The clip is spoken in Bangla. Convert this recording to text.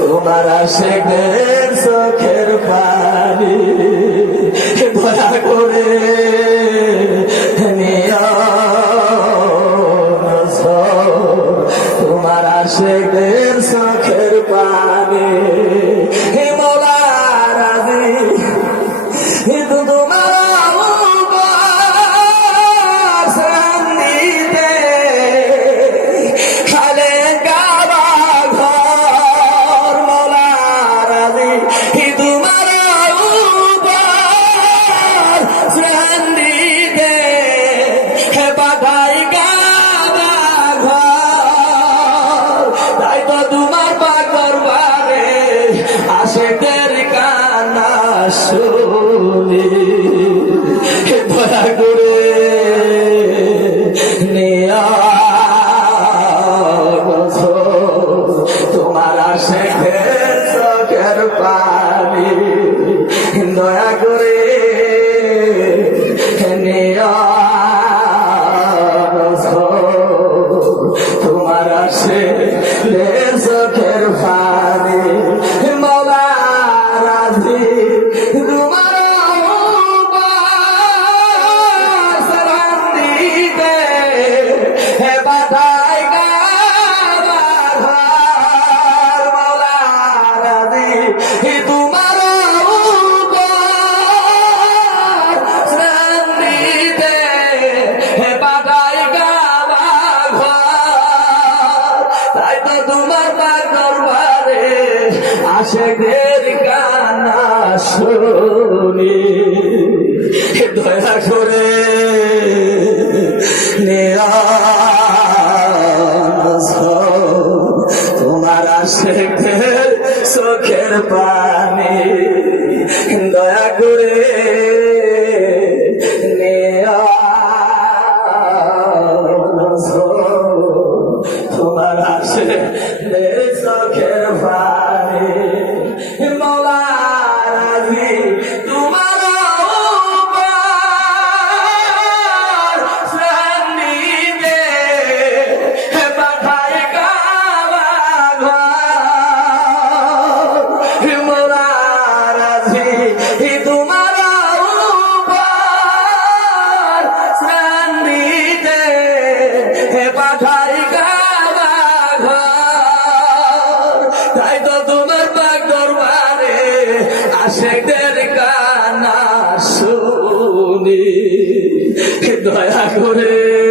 তোমার আশেকের চোখের পানি দয়া করে তোমার আশেকের কানা শুনি দয়া করে তোমার দয়া করে নেয়া তোমার আসে আশেকের কানা শুনি। দয়া করে আশেকের চোখের পানি দয়া করে তোমার আসে চোখের পানি। আশেকদের গানা শুনি। দয়া করে